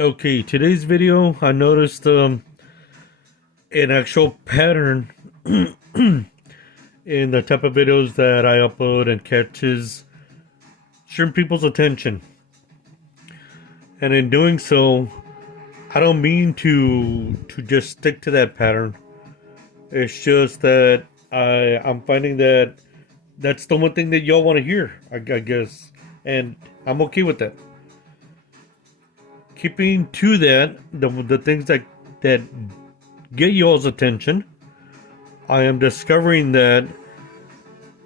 Okay, today's video, I noticed an actual pattern in the type of videos that I upload and catches certain people's attention. And in doing so, I don't mean to just stick to that pattern. It's just that I'm finding that that's the one thing that y'all want to hear, I guess, and I'm okay with that. Keeping to that, the things that get y'all's attention, I am discovering that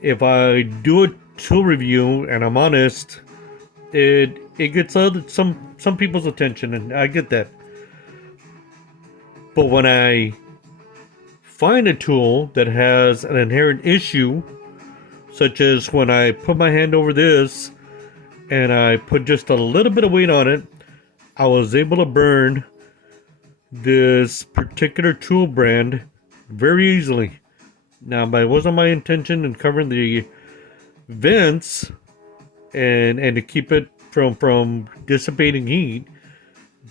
if I do a tool review and I'm honest, it gets some people's attention, and I get that. But when I find a tool that has an inherent issue, such as when I put my hand over this and I put just a little bit of weight on it, I was able to burn this particular tool brand very easily. Now, it wasn't my intention in covering the vents and to keep it from dissipating heat,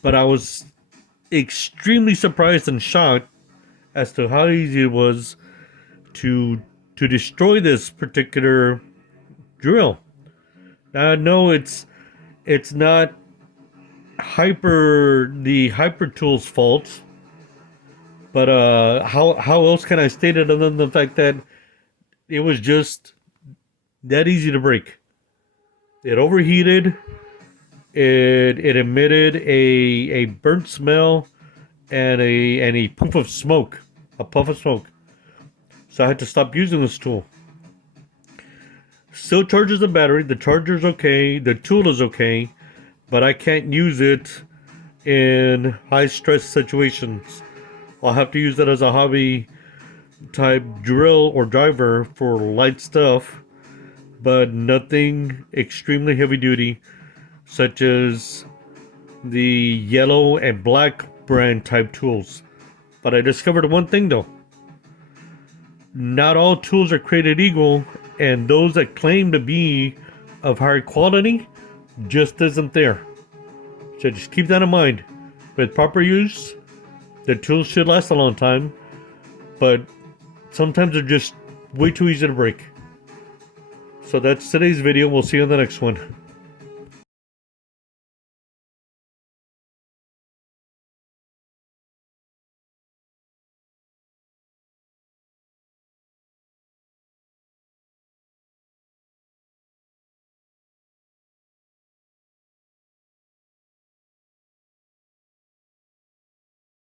but I was extremely surprised and shocked as to how easy it was to destroy this particular drill. Now, no, it's not the hyper tool's fault, but how else can I state it other than the fact that it was just that easy to break. It overheated. It emitted a burnt smell and a puff of smoke, a puff of smoke. So I had to stop using this tool. Still charges the battery. The charger's okay. The tool is okay, but I can't use it in high stress situations. I'll have to use it as a hobby type drill or driver for light stuff, but nothing extremely heavy duty, such as the yellow and black brand type tools. But I discovered one thing though. Not all tools are created equal, and those that claim to be of higher quality just isn't there. So just keep that in mind. With proper use, the tools should last a long time, but sometimes they're just way too easy to break. So that's today's video. We'll see you on the next one.